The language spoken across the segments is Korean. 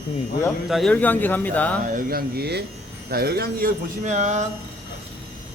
제품이고요. 자, 열교환기 갑니다. 자, 열교환기. 자, 열교환기 여기 보시면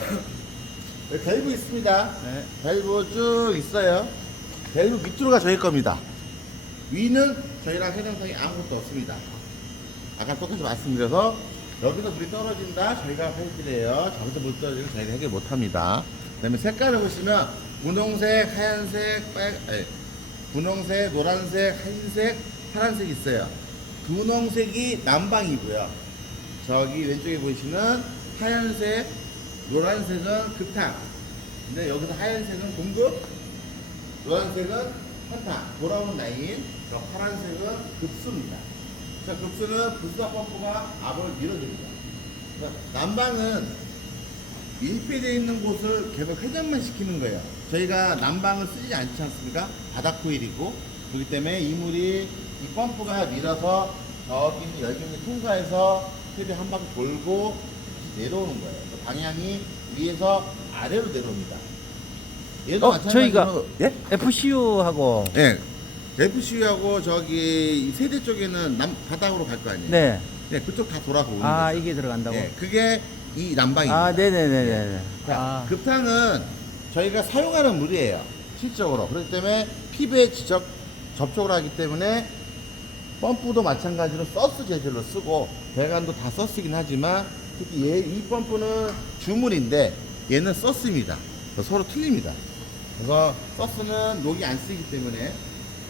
여기 밸브 있습니다. 네. 밸브 쭉 있어요. 밸브 밑으로가 저희 겁니다. 위는 저희랑 해당성이 아무것도 없습니다. 아까 똑같이 말씀드려서 여기서 물이 떨어진다 저희가 해결해요. 저기서 물 떨어지면 저희가 해결 못합니다. 그다음에 색깔을 보시면 분홍색, 하얀색, 빨, 아니, 분홍색, 노란색, 흰색, 파란색 있어요. 분홍색이 난방이고요. 저기 왼쪽에 보시는 하얀색, 노란색은 급탕. 근데 여기서 하얀색은 공급, 노란색은 한탕. 돌아오는 라인. 저 파란색은 급수입니다. 자, 급수는 부수압 펌프가 압을 밀어줍니다. 그러니까 난방은 밀폐되어 있는 곳을 계속 회전만 시키는 거예요. 저희가 난방을 쓰지 않지 않습니까? 바닥 코일이고 그렇기 때문에 이 물이 이 펌프가 밀어서 저기 있는 열경이 통과해서 탭이 한 바퀴 돌고 내려오는 거예요. 그 방향이 위에서 아래로 내려옵니다. 얘도 어, 마찬가지로 저희가 예? FCU하고 네. FC하고 저기 세대 쪽에는 남 바닥으로 갈 거 아니에요. 네. 네, 그쪽 다 돌아서 오는 아, 거죠. 이게 들어간다고? 네, 그게 이 난방입니다. 아, 네네네네. 자, 아, 급탕은 저희가 사용하는 물이에요. 실적으로. 그렇기 때문에 피부에 직접 접촉을 하기 때문에 펌프도 마찬가지로 서스 재질로 쓰고 배관도 다 서스이긴 하지만 특히 얘, 이 펌프는 주물인데 얘는 서스입니다. 서로 틀립니다. 그래서 서스는 녹이 안 쓰기 때문에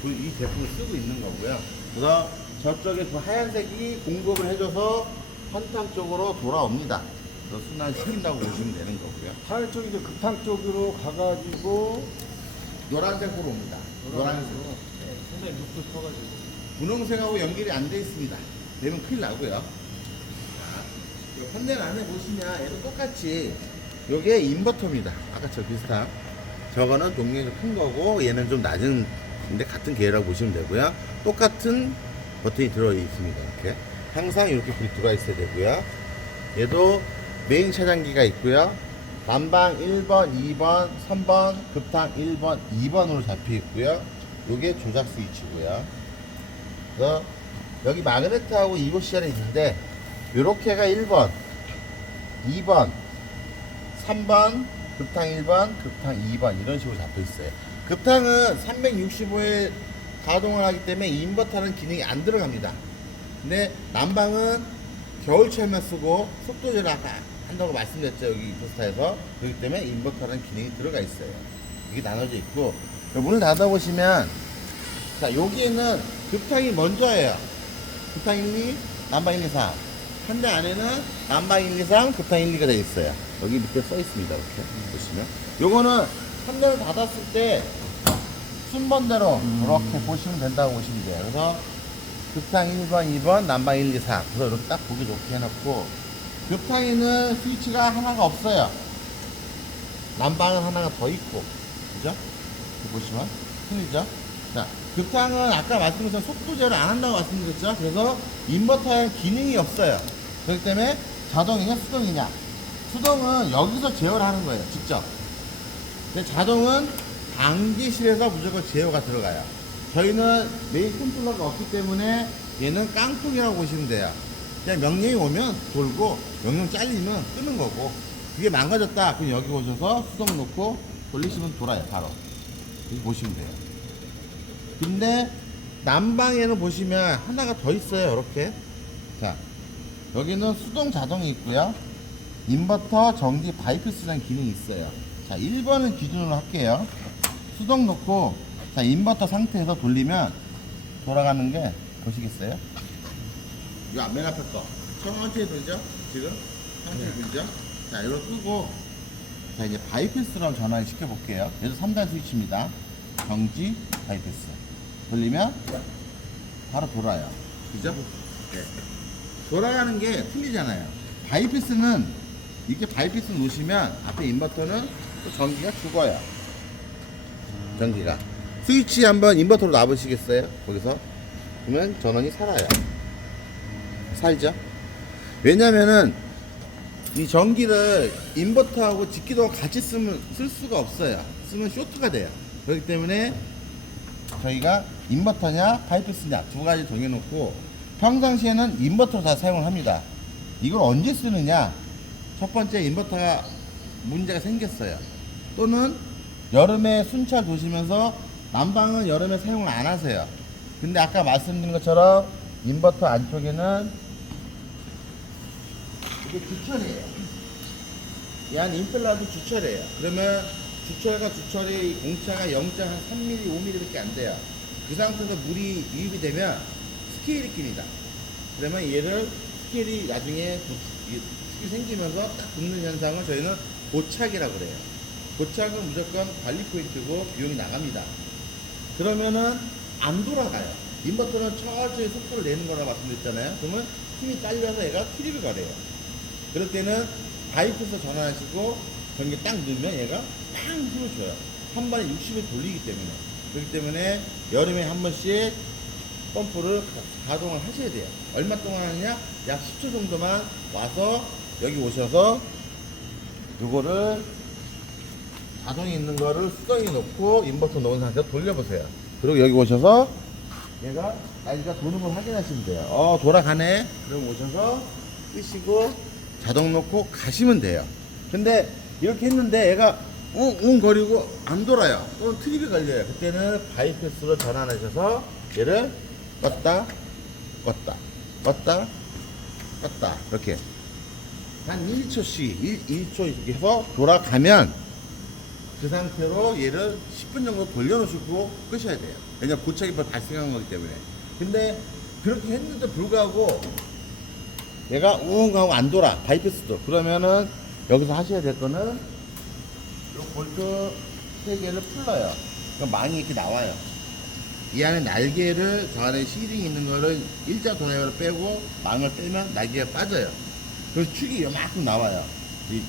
그이 제품을 쓰고 있는 거고요. 그래서 저쪽에 그 하얀색이 공급을 해줘서 한탕 쪽으로 돌아옵니다. 그래서 순환 시킨다고 보시면 되는 거고요. 하얀 쪽이 이제 급탕 쪽으로 가가지고 노란색으로 옵니다. 노란색. 상당히 묵도 터가지고 분홍색하고 연결이 안돼 있습니다. 되면 큰일 나고요. 자, 이 판넬 안에 보시면 얘도 똑같이 요게 인버터입니다. 아까 저 비슷한. 저거는 동력이 큰 거고 얘는 좀 낮은 근데 같은 계열이라고 보시면 되고요. 똑같은 버튼이 들어 있습니다. 이렇게 항상 이렇게 불이 들어와 있어야 되고요. 얘도 메인 차단기가 있고요. 난방 1번, 2번, 3번, 급탕 1번, 2번으로 잡혀 있고요. 요게 조작 스위치고요. 그래서 여기 마그네트하고 이보시안이 있는데 요렇게가 1번, 2번, 3번, 급탕 1번, 급탕 2번 이런 식으로 잡혀 있어요. 급탕은 365에 가동을 하기 때문에 인버터는 기능이 안 들어갑니다. 근데 난방은 겨울철만 쓰고 속도 아까 한다고 말씀드렸죠 여기 포스타에서 그렇기 때문에 인버터라는 기능이 들어가 있어요. 이게 나눠져 있고 문을 닫아 보시면 자 여기에는 급탕이 먼저예요. 급탕 1, 2, 난방 1, 2, 3. 한 대 안에는 난방 1, 2, 3, 급탕 1, 2가 되어 있어요. 여기 밑에 써 있습니다. 이렇게 보시면. 요거는 한 대를 닫았을 때 순번대로 이렇게 보시면 된다고 보시면 돼요. 그래서 급탕 1번, 2번, 난방 1, 2, 3. 그래서 이렇게 딱 보기 좋게 해놓고 급탕에는 스위치가 하나가 없어요. 난방은 하나가 더 있고, 그죠? 보시면 틀리죠? 자, 급탕은 아까 말씀드린 속도 제어를 안 한다고 말씀드렸죠? 그래서 인버터에 기능이 없어요. 그렇기 때문에 자동이냐 수동이냐? 수동은 여기서 제어를 하는 거예요, 직접. 근데 자동은 방기실에서 무조건 제어가 들어가요. 저희는 메인 컨트롤러가 없기 때문에 얘는 깡통이라고 보시면 돼요. 그냥 명령이 오면 돌고 명령 잘리면 끄는 거고 그게 망가졌다 그럼 여기 오셔서 수동 놓고 돌리시면 돌아요 바로 보시면 돼요. 근데 난방에는 보시면 하나가 더 있어요 이렇게. 자 여기는 수동 자동이 있고요. 인버터 전기 바이패스라는 기능이 있어요. 자 1번은 기준으로 할게요. 수동 놓고 자 인버터 상태에서 돌리면 돌아가는 게 보시겠어요? 이거 맨 앞에 거. 천천히 돌죠? 지금? 천천히 돌죠? 자 이거 끄고 자 이제 바이패스로 전환 시켜 볼게요. 얘도 3단 스위치입니다. 정지 바이패스 돌리면 바로 돌아요 그죠? 네. 돌아가는 게 틀리잖아요 바이패스는 이렇게 바이패스 놓으시면 앞에 인버터는 또 전기가 죽어요 전기가 스위치 한번 인버터로 놔보시겠어요? 거기서 그러면 전원이 살아요 살죠? 왜냐면은 이 전기를 인버터하고 직기도가 같이 쓰면 쓸 수가 없어요. 쓰면 쇼트가 돼요. 그렇기 때문에 저희가 인버터냐 파이프스냐 두 가지 정해놓고 평상시에는 인버터 다 사용을 합니다. 이걸 언제 쓰느냐? 첫 번째 인버터가 문제가 생겼어요. 또는 여름에 순찰 도시면서 난방은 여름에 사용을 안 하세요. 근데 아까 말씀드린 것처럼 인버터 안쪽에는 이게 주철이에요. 이안 임펠러도 주철이에요. 그러면 주철과 주철이 이 공차가 0.3mm, 5mm밖에 안 돼요. 그 상태에서 물이 유입이 되면 스케일이 낍니다. 그러면 얘를 스케일이 나중에 스케일이 생기면서 딱 붙는 현상을 저희는 고착이라고 그래요. 고착은 무조건 관리 포인트고 비용이 나갑니다. 그러면은 안 돌아가요. 인버터는 천천히 속도를 내는 거라 말씀드렸잖아요. 그러면 힘이 딸려서 얘가 트립을 가래요. 그럴 때는 바이프에서 전환하시고 전기 딱 넣으면 얘가 팡 힘을 줘요. 한 번에 60을 돌리기 때문에. 그렇기 때문에 여름에 한 번씩 펌프를 가- 가동을 하셔야 돼요. 얼마 동안 하느냐? 약 10초 정도만 와서 여기 오셔서 요거를 자동이 있는 거를 수동에 놓고 인버터 놓은 상태로 돌려보세요. 그리고 여기 오셔서 얘가 날개가 도는 걸 확인하시면 돼요. 어, 돌아가네. 그럼 오셔서 끄시고 자동 놓고 가시면 돼요. 근데 이렇게 했는데 얘가 웅웅 거리고 안 돌아요. 또는 트립이 걸려요. 그때는 바이패스로 전환하셔서 얘를 껐다, 껐다, 껐다, 껐다. 이렇게. 한 1초씩, 1, 1초 이렇게 해서 돌아가면 그 상태로 얘를 10분 정도 돌려놓으시고 끄셔야 돼요. 왜냐면 고착이 발생한 거기 때문에. 근데 그렇게 했는데 불구하고 얘가 우웅 하고 안 돌아. 바이패스도. 그러면은 여기서 하셔야 될 거는 요 볼트 세 개를 풀러요. 그럼 망이 이렇게 나와요. 이 안에 날개를 저 안에 시링이 있는 거를 일자 도네어를 빼고 망을 빼면 날개가 빠져요. 그래서 축이 요만큼 나와요. 이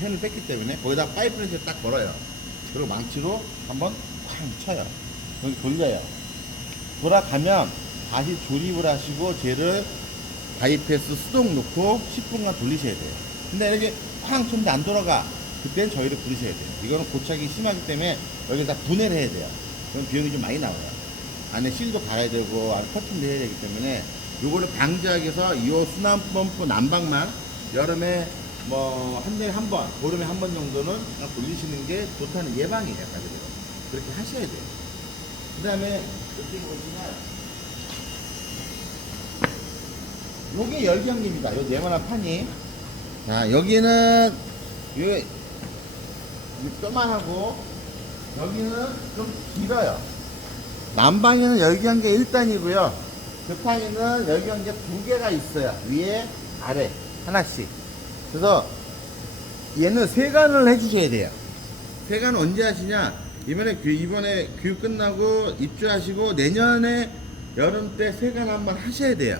펜을 뺐기 때문에 거기다 파이프를 딱 걸어요. 그리고 망치로 한번 쾅 쳐요. 여기 돌려요. 돌아가면 다시 조립을 하시고 쟤를 바이패스 수동 놓고 10분간 돌리셔야 돼요. 근데 이렇게 쾅 쳤는데 안 돌아가. 그땐 저희를 부르셔야 돼요. 이거는 고착이 심하기 때문에 여기다 분해를 해야 돼요. 그럼 비용이 좀 많이 나와요. 안에 실도 갈아야 되고, 안에 커튼도 해야 되기 때문에 요거를 방지하기 위해서 이 순환 펌프 난방만 여름에 뭐 한 달에 한 번, 보름에 한 번 정도는 그냥 돌리시는 게 좋다는 예방이에요. 약간 그렇게 하셔야 돼요. 그 다음에 이렇게 보시면 요게 열경기입니다. 요 네모난 판이. 자, 여기는 요 뼈만하고 여기는 좀 길어요. 남방에는 열경계 1단이고요. 그 판에는 열경계 두 개가 있어요. 위에, 아래 하나씩. 그래서 얘는 세간을 해주셔야 돼요. 세간 언제 하시냐? 이번에 교, 이번에 교육 끝나고 입주하시고 내년에 여름 때 세간 한번 하셔야 돼요.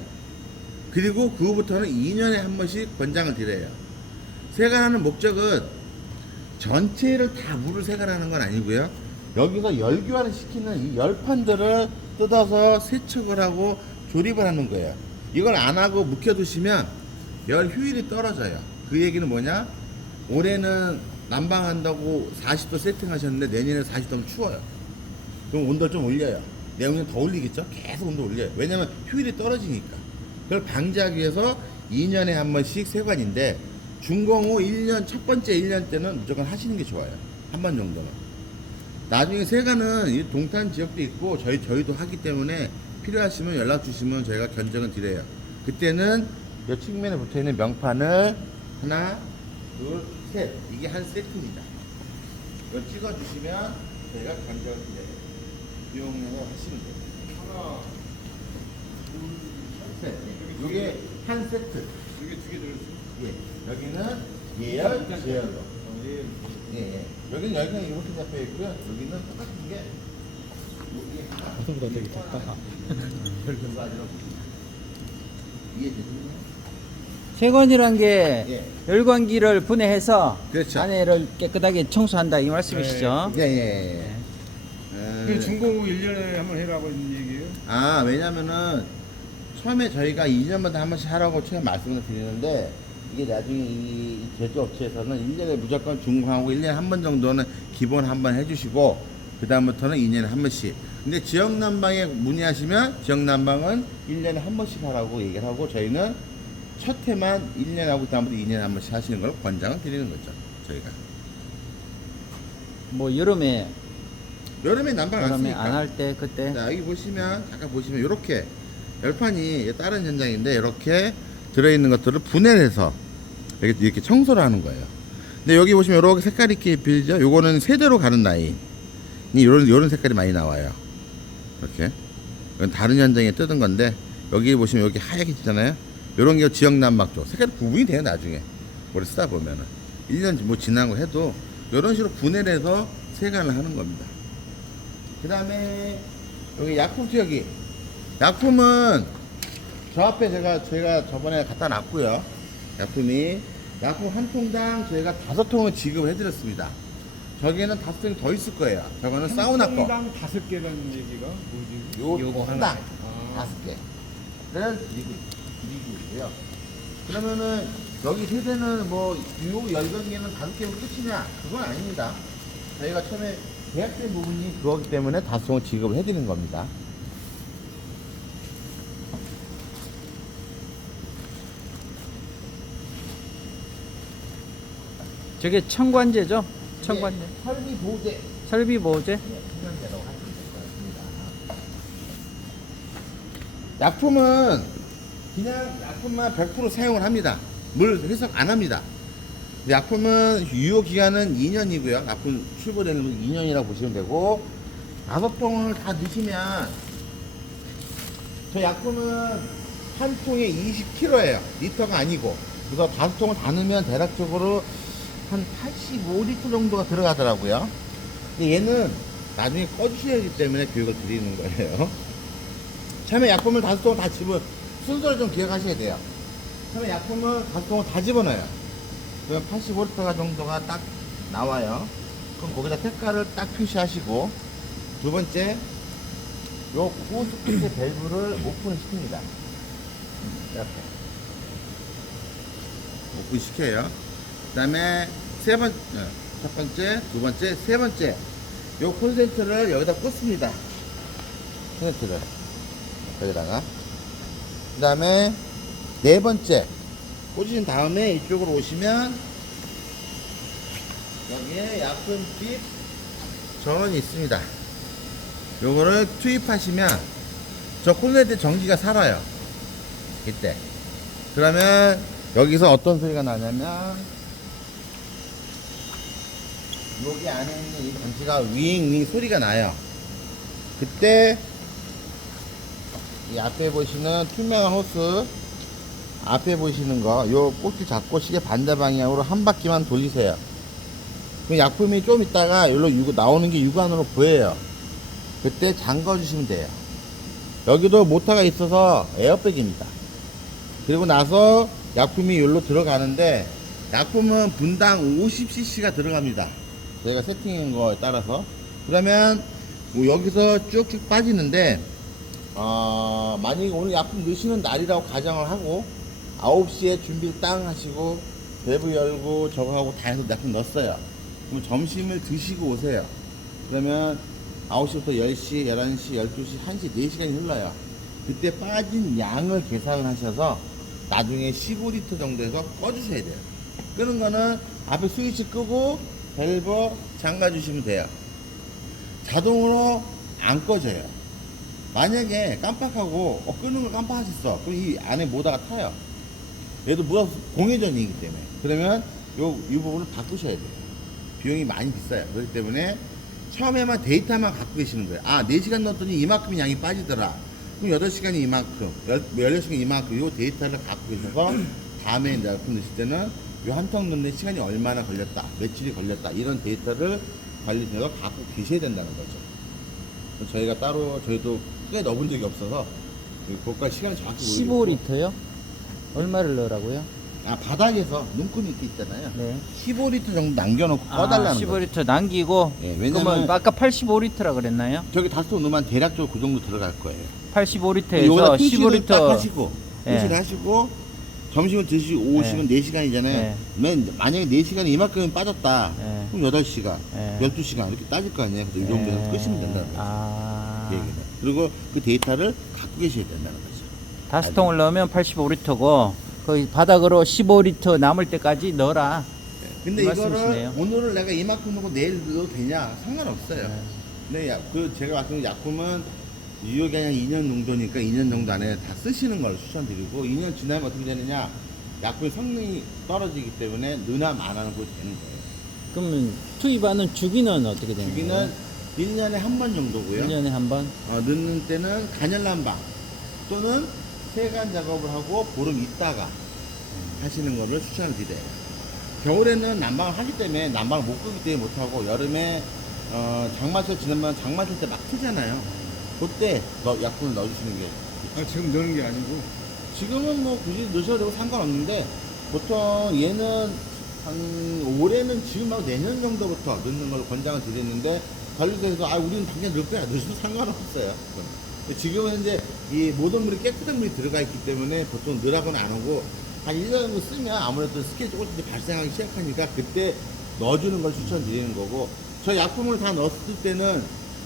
그리고 그 후부터는 2년에 한 번씩 권장을 드려요. 세간하는 목적은 전체를 다 물을 세간하는 건 아니고요. 여기서 열교환을 시키는 이 열판들을 뜯어서 세척을 하고 조립을 하는 거예요. 이걸 안 하고 묵혀두시면 열 효율이 떨어져요. 그 얘기는 뭐냐? 올해는 난방한다고 40도 세팅하셨는데 내년에 40도면 추워요. 그럼 온도를 좀 올려요. 내년에 더 올리겠죠? 계속 온도 올려요. 왜냐면 효율이 떨어지니까. 그걸 방지하기 위해서 2년에 한 번씩 세관인데 준공 후 1년 첫 번째 1년 때는 무조건 하시는 게 좋아요. 한 번 정도는. 나중에 세관은 이 동탄 지역도 있고 저희 저희도 하기 때문에 필요하시면 연락 주시면 저희가 견적은 드려요. 그때는 몇 측면에 붙어 있는 명판을 하나, 둘, 셋 이게 한 세트입니다. 이걸 찍어 주시면 저희가 견적을 드려요. 비용으로 하시면 돼요. 하나, 둘, 셋. 이게 한 세트. 이게 두 개 들었어. 예. 여기는 예열, 제열로. 예, 예. 여기는 여기는 이렇게 잡혀 있고요. 여기는 똑같은 게 여기 하나. 보다 되게 작다. 별도가 아니라 이해되시나요? 세건이란 게 예. 열광기를 분해해서 그렇죠. 안에를 깨끗하게 청소한다 이 말씀이시죠? 예, 예, 예. 어, 그 준공 후 1년에 한 번 해라고 있는 얘기예요? 아, 왜냐면은 처음에 저희가 2년마다 한 번씩 하라고 처음에 말씀을 드리는데 이게 나중에 이 제조업체에서는 1년에 무조건 중공하고 1년에 한 번 정도는 기본 한 번 해주시고 그 다음부터는 2년에 한 번씩 근데 지역 난방에 문의하시면 지역 난방은 1년에 한 번씩 하라고 얘기를 하고 저희는 첫 해만 1년에 하고 다음부터 2년에 한 번씩 하시는 걸 권장을 드리는 거죠. 저희가. 뭐 여름에 여름에 난방 안 쓰니까. 안할 때 그때 자, 여기 보시면 잠깐 보시면 이렇게 열판이 다른 현장인데 이렇게 들어있는 것들을 분해해서 이렇게, 청소를 하는 거예요. 근데 여기 보시면 이렇게 색깔 있게 빌죠. 요거는 세대로 가는 라인이 요런 요런 색깔이 많이 나와요. 이렇게 이건 다른 현장에 뜯은 건데 여기 보시면 여기 하얗게 있잖아요. 요런 게 지역 난막 쪽 색깔이 구분이 돼요 나중에 오래 쓰다 보면은 1년 뭐 지난 거 해도 요런 식으로 분해를 해서 세간을 하는 겁니다. 그 다음에 여기 약품 투여기 약품은 저 앞에 제가 제가 저번에 갖다 놨고요 약품이 약품 한 통당 저희가 다섯 통을 지급을 해드렸습니다. 저기에는 다섯 통이 더 있을 거예요. 저거는 사우나 거. 당 다섯 개라는 얘기가 뭐지? 요 요거 하나. 하나. 다섯 개를 드리고 드리고 있고요. 그러면은 여기 세대는 뭐 유혹 열건 개는 다섯 개면 끝이냐? 그건 아닙니다. 저희가 처음에 계약된 부분이 그거기 때문에 다섯 통을 지급을 해드리는 겁니다 저게 청관제죠? 청관제. 이게 설비 보호제 설비 보호제. 수면제라고 하시면 될것 같습니다. 약품은 그냥 약품만 100% 사용을 합니다. 물 해석 안 합니다. 약품은 유효 기간은 2년이고요. 약품 출고되는 건 2년이라고 보시면 되고 다섯 통을 다 넣으시면 저 약품은 한 통에 20kg예요. 리터가 아니고. 그래서 다섯 통을 다 넣으면 대략적으로 한 85리터 정도가 들어가더라고요. 근데 얘는 나중에 꺼주셔야 하기 때문에 교육을 드리는 거예요. 처음에 약품을 다섯 통을 다 집어, 순서를 좀 기억하셔야 돼요. 처음에 약품을 다섯 통을 다 집어넣어요. 그럼 85리터가 정도가 딱 나와요. 그럼 거기다 색깔을 딱 표시하시고, 두 번째, 요 끝에 밸브를 오픈을 시킵니다. 이렇게. 오픈시켜요. 그 다음에 세 번, 어, 첫 번째, 두 번째, 세 번째. 요 콘센트를 여기다 꽂습니다. 콘센트를. 여기다가. 그 다음에 네 번째. 꽂으신 다음에 이쪽으로 오시면 여기에 약품집 전원이 있습니다. 요거를 투입하시면 저 콘센트 전기가 살아요. 이때. 그러면 여기서 어떤 소리가 나냐면 여기 안에 있는 이 전기가 윙윙 소리가 나요. 그때 이 앞에 보시는 투명한 호스 앞에 보시는 거 요 꼭지 잡고 시계 반대 방향으로 한 바퀴만 돌리세요. 그 약품이 좀 있다가 여기로 육- 나오는 게 육안으로 보여요. 그때 잠궈 주시면 돼요. 여기도 모터가 있어서 에어백입니다. 그리고 나서 약품이 여기로 들어가는데 약품은 분당 50cc가 들어갑니다. 제가 세팅한 거에 따라서 그러면 뭐 여기서 쭉쭉 빠지는데 어, 만약에 오늘 약품 넣으시는 날이라고 가정을 하고 9시에 준비를 땅 하시고 밸브 열고 저거 하고 다 해서 약품 넣었어요. 그럼 점심을 드시고 오세요. 그러면 9시부터 10시, 11시, 12시, 1시, 4시간이 흘러요. 그때 빠진 양을 계산을 하셔서 나중에 15리터 정도에서 꺼주셔야 돼요. 끄는 거는 앞에 스위치 끄고 밸브 잠가 주시면 돼요. 자동으로 안 꺼져요. 만약에 깜빡하고 어, 끄는 걸 깜빡하셨어. 그럼 이 안에 모다가 타요. 얘도 뭐가 공회전이기 때문에. 그러면 요, 이 부분을 바꾸셔야 돼요. 비용이 많이 비싸요. 그렇기 때문에 처음에만 데이터만 갖고 계시는 거예요. 아, 4시간 넣었더니 이만큼 양이 빠지더라. 그럼 8시간이 이만큼, 16시간 이만큼, 요 데이터를 갖고 계셔서 다음에 이제 약품 넣으실 때는 요한통 넣는 시간이 얼마나 걸렸다, 며칠이 걸렸다, 이런 데이터를 관리해서 갖고 계셔야 된다는 거죠. 저희가 따로, 저희도 꽤 넣어본 적이 없어서, 그것과 시간을 정확히 모르겠고. 15리터요? 얼마를 넣으라고요? 아, 바닥에서 눈금이 이렇게 있잖아요. 네. 15리터 정도 남겨놓고 아, 꺼달라는 거죠. 15리터 남기고 예, 왜냐면- 아까 85리터라 그랬나요? 저기 통 넣으면 대략적으로 그 정도 들어갈 거예요. 85리터에서 요거다 핑치를 딱 15리터 하시고 예. 핑치를 하시고 점심을 드시고 오시면 4시간이잖아요. 예. 맨 만약에 4시간이 이만큼 빠졌다. 예. 그럼 8시간, 예. 12시간 이렇게 따질 거 아니에요. 그래서 이 정도에서 예. 끄시면 된다는 거예요. 아. 아. 그 얘기는. 그리고 그 데이터를 갖고 계셔야 된다는 거죠. 다섯 통을 넣으면 85리터고 거기 바닥으로 15리터 남을 때까지 넣어라. 근데 그 이거를 말씀이시네요. 오늘은 내가 이만큼 넣고 내일 넣어도 되냐 상관없어요. 네. 근데 야, 그 제가 말씀드린 약품은 유효 기간 2년 정도니까 2년 정도 안에 다 쓰시는 걸 추천드리고 2년 지나면 어떻게 되느냐 약품의 성능이 떨어지기 때문에 느나 마나는 거 되는 거예요. 그러면 투입하는 주기는 어떻게 되는 주기는 거예요? 1년에 한 번 정도고요. 1년에 한 번? 어, 넣는 때는 간열난방 또는 세간 작업을 하고 보름 있다가 하시는 거를 추천을 드려요. 겨울에는 난방을 하기 때문에 난방을 못 끄기 때문에 못하고 여름에 어, 장마철 지나면 장마철 때 막 트잖아요. 그때 넣- 약품을 넣어주시는 게 아, 지금 넣는 게 아니고. 지금은 뭐 굳이 넣으셔도 되고 상관없는데 보통 얘는 한 올해는 지금 하고 내년 정도부터 넣는 걸 권장을 드렸는데 관리소에서 아 우리는 당장 넣을 거야. 넣으셔도 상관없어요. 지금은 이제 이 모든 물이 깨끗한 물이 들어가 있기 때문에 보통 넣으라고는 안 하고 한 1년 정도 쓰면 아무래도 스케일 조금씩 발생하기 시작하니까 그때 넣어주는 걸 추천드리는 거고 저 약품을 다 넣었을 때는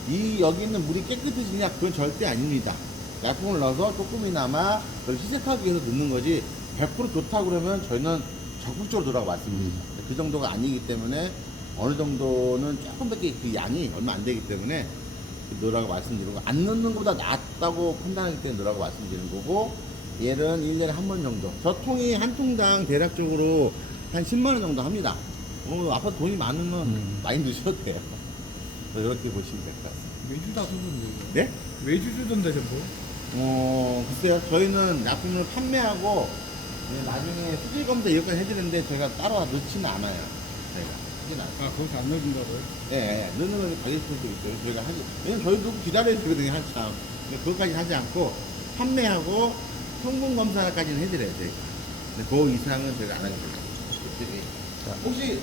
이 여기 있는 물이 깨끗해지냐 그건 절대 아닙니다. 약품을 넣어서 조금이나마 그걸 희석하기 위해서 넣는 거지 100% 좋다 그러면 저희는 적극적으로 넣으라고 말씀드립니다. 그 정도가 아니기 때문에 어느 정도는 조금밖에 그 양이 얼마 안 되기 때문에 넣으라고 말씀드리는 거. 안 넣는 것보다 낫다고 판단하기 때문에 넣으라고 말씀드리는 거고 얘는 1년에 한 번 정도. 저 통이 한 통당 대략적으로 한 10만 원 정도 합니다. 어, 아빠 돈이 많으면 음. 많이 넣으셔도 돼요. 이렇게 보시면 될 것 같습니다. 매주 다 쓰던데 네? 매주 쓰던데 전부 어, 글쎄요. 저희는 약품을 판매하고 네, 나중에 수질 검사 이렇게 해드리는데 저희가 따로 넣지는 않아요. 저희가. 하진 않아요. 아 거기서 안 넣어준다고요? 예, 예. 넣는 건 가게수도 있어요. 저희가 하지. 왜냐면 저희도 기다려야 되거든요, 한참. 근데 그것까지 하지 않고 판매하고 성분 검사까지는 해드려요, 저희가. 근데 그 이상은 저희가 안 하게 돼요. 혹시